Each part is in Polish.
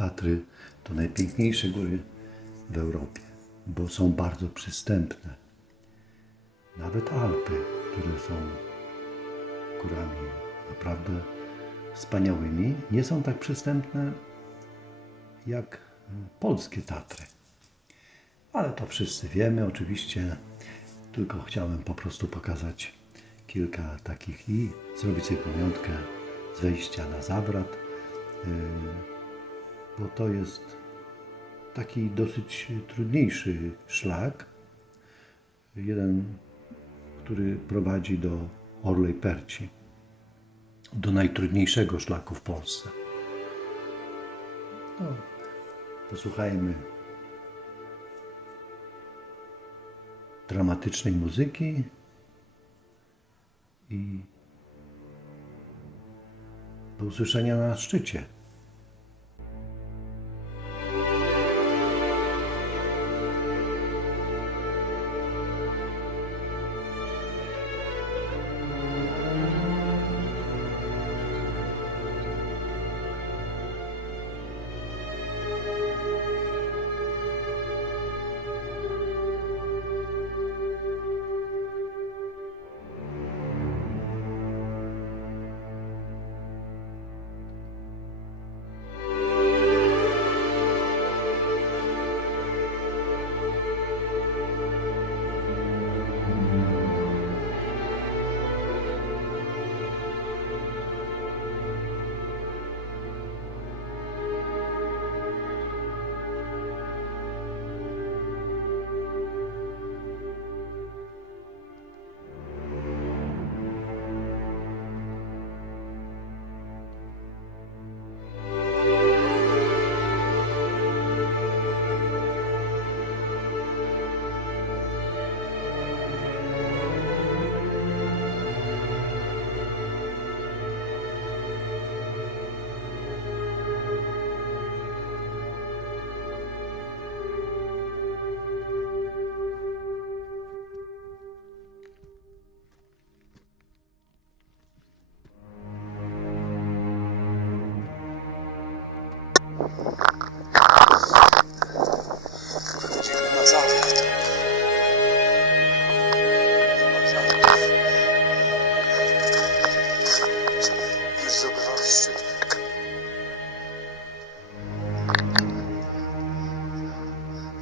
Tatry to najpiękniejsze góry w Europie, bo są bardzo przystępne. Nawet Alpy, które są górami naprawdę wspaniałymi, nie są tak przystępne jak polskie Tatry. Ale to wszyscy wiemy, oczywiście. Tylko chciałem po prostu pokazać kilka takich i zrobić sobie pamiątkę z wejścia na zawrat, yy, bo to jest taki dosyć trudniejszy szlak. Jeden, który prowadzi do Orlej Perci, do najtrudniejszego szlaku w Polsce. No, posłuchajmy dramatycznej muzyki i do usłyszenia na szczycie.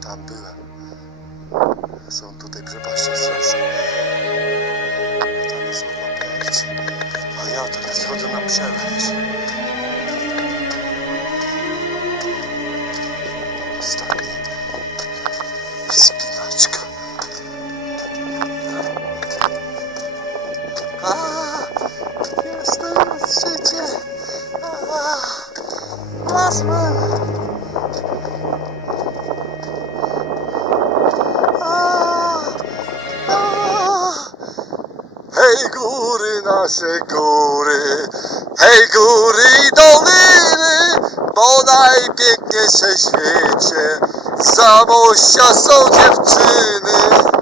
Tam byłem. Są tutaj przepaście straszne. Tam jest Perci. A ja teraz chodzę na przełęcz. Hej góry, nasze góry, hej góry i doliny, bo najpiękniejsze świecie, z Zamościa są dziewczyny.